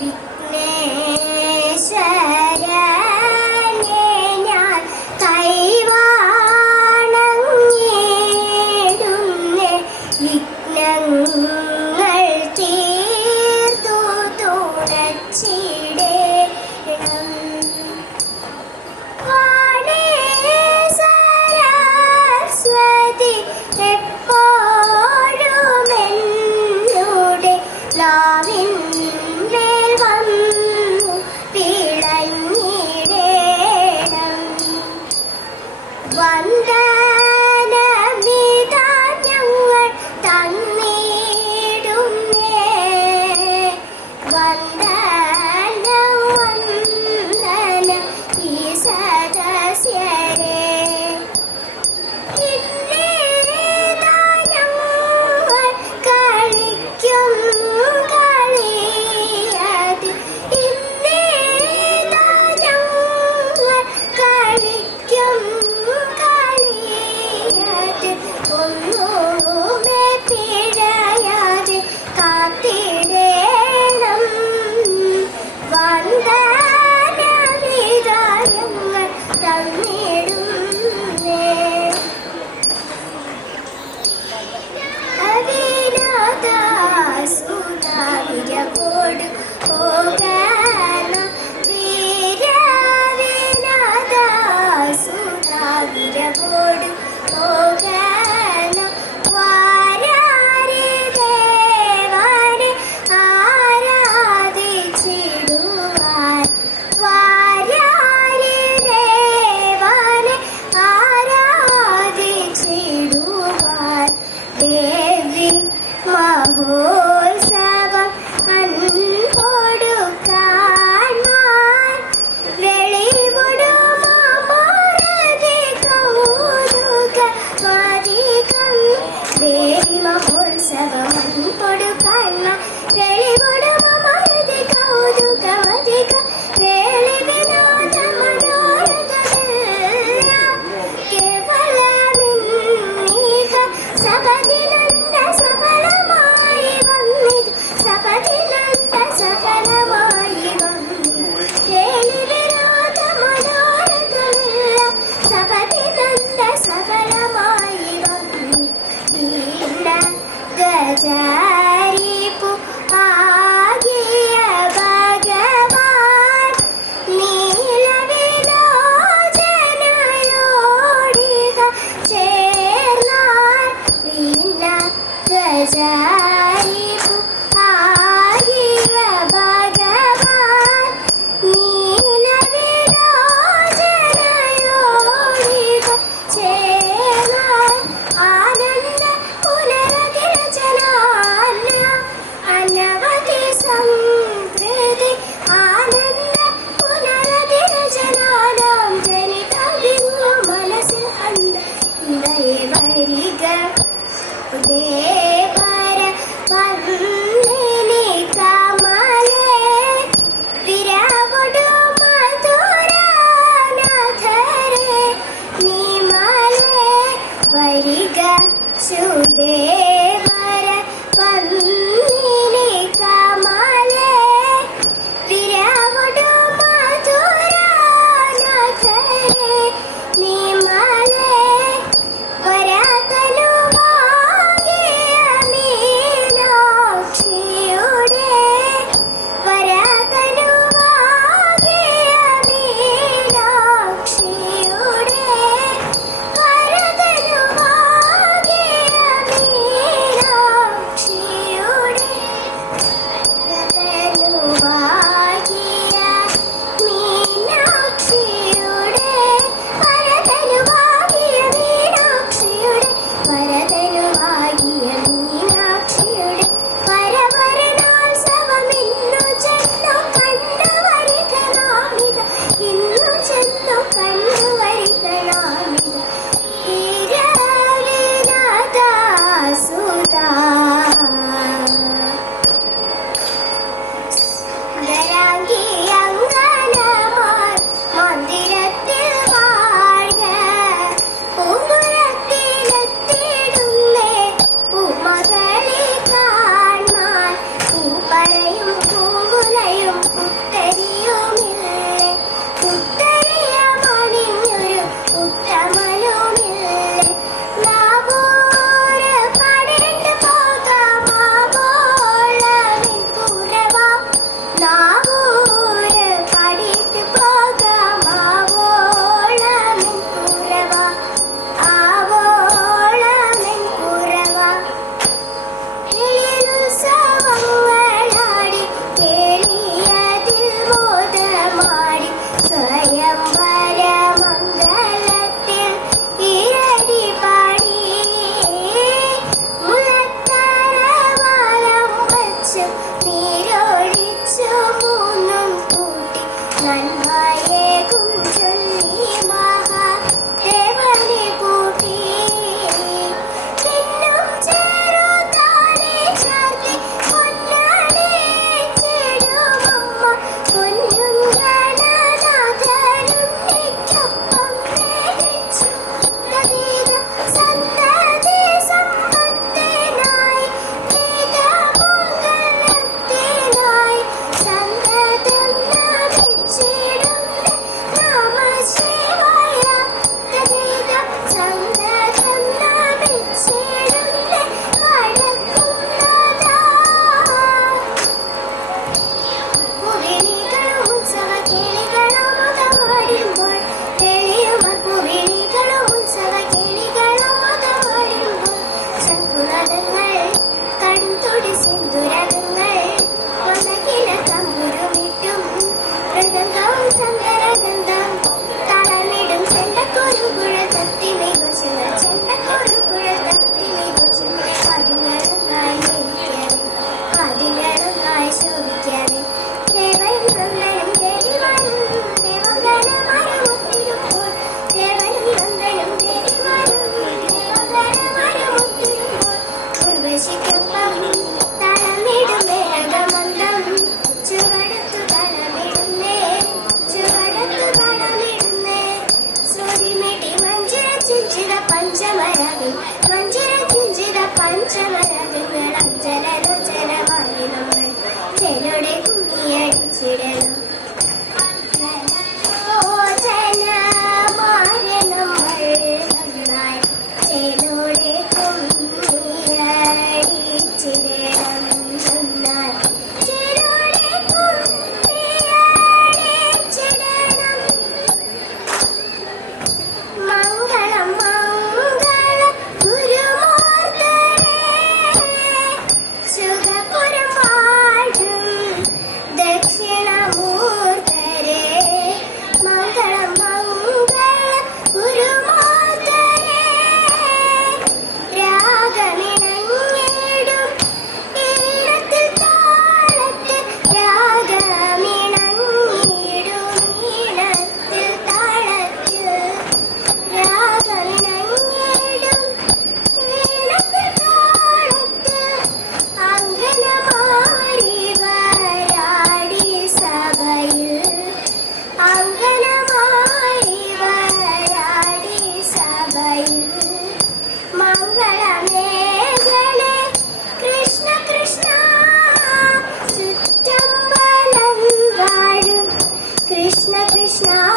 week വരിക. ഉദയപര പന്തനെ കമലെ. വിരാവടു മധുരനാഥരെ. നീമലെ വരിക. സുദേവര പന്ത I'm better than them. ജലവിൽ മഞ്ജര വിളം ജലലോചനമായി നമ്മൾ ചെലയുടെ കുമ്മിയടിച്ചിട. Krishna.